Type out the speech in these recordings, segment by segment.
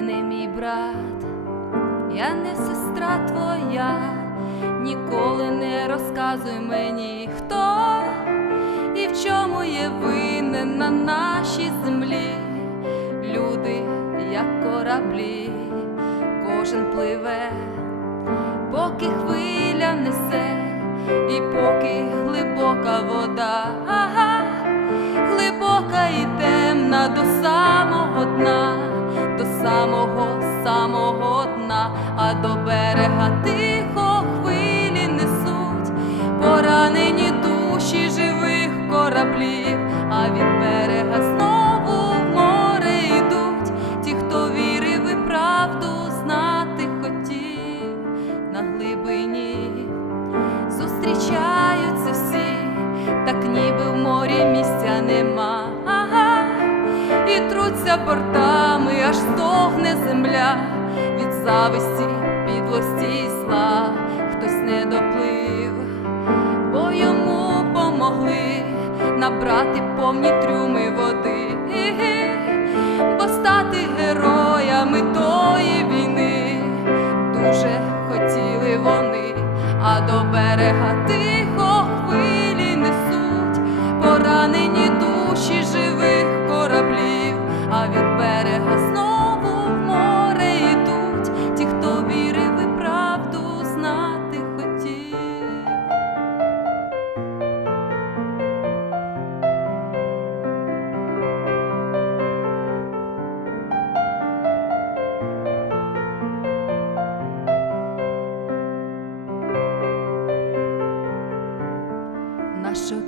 не мій брат, я не сестра твоя, ніколи не розказуй мені, хто і в чому є винен на нашій землі. Люди, як кораблі, кожен пливе, поки хвиля несе, і поки глибока вода, ага, глибока і темна до самого дна самого самого дна, а до берега тихо хвилі несуть, поранені душі живих кораблів, а від берега знову в море йдуть ті, хто вірив і правду знати хотів на глибині. Зустрічаються всі, так ніби в морі місця нема. І труться аж стогне земля від зависті, підлості і зла. Хтось не доплив, бо йому помогли набрати повні трюми води, бо стати героями тої війни дуже хотіли вони, а до берега тихо хвилі несуть поранені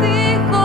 тихо.